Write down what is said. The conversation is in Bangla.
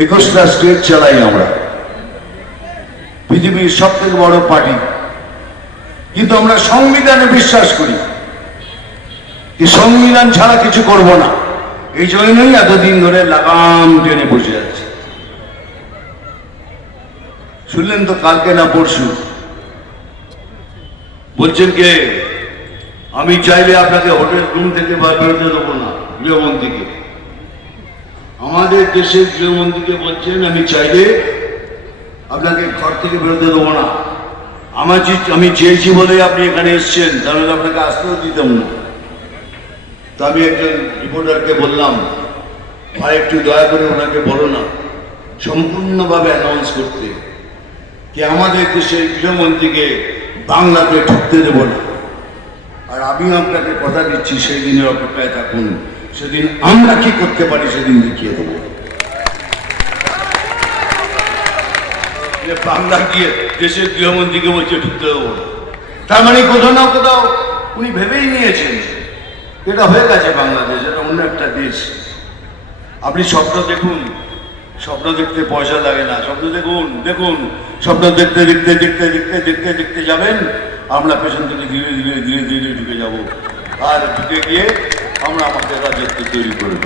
21টা স্টেট চালাই আমরা, পৃথিবীর সব থেকে বড় পার্টি, কিন্তু আমরা সংবিধানে বিশ্বাস করি, এই সংবিধান ছাড়া কিছু করব না। এই জন্যই এতদিন ধরে লাগাম টেনে বসে আছে। শুনলেন তো কালকে না পরশু বলছেন কে, আমি চাইলে আপনাকে হোটেল রুম থেকে বেরোতে দেবো না, গৃহমন্ত্রীকে। আমাদের দেশের গৃহমন্ত্রীকে বলছেন আমি চাইলে আপনাকে ঘর থেকে বেরোতে দেবো না। আমি চেয়েছি বলে আপনি এখানে এসছেন, তাহলে আপনাকে আসতেও দিতাম না। তো আমি একজন রিপোর্টারকে বললাম, ভাই একটু দয়া করে ওনাকে বলো না সম্পূর্ণভাবে অ্যানাউন্স করতে যে আমাদের দেশের গৃহমন্ত্রীকে বাংলাতে ঢুকতে দেব না। আর আমি আপনাকে কথা দিচ্ছি, সেই দিনের অপেক্ষায় থাকুন, সেদিন আমরা কি করতে পারি সেদিন দেখিয়ে দেবো। বাংলা গিয়ে দেশের গৃহমন্ত্রীকে বলছে ঢুকতে দেবো না, তার মানে কোথাও না কোথাও উনি ভেবেই নিয়েছেন এটা হয়ে গেছে বাংলাদেশ, এটা অন্য একটা দেশ। আপনি স্বপ্ন দেখুন, স্বপ্ন দেখতে পয়সা লাগে না। স্বপ্ন দেখুন, দেখুন স্বপ্ন দেখতে দেখতে দেখতে দেখতে দেখতে দেখতে যাবেন, আমরা পেছন থেকে ধীরে ধীরে ধীরে ধীরে ঢুকে যাব, আর ঢুকে গিয়ে আমরা আমাদের রাজত্ব তৈরি করব।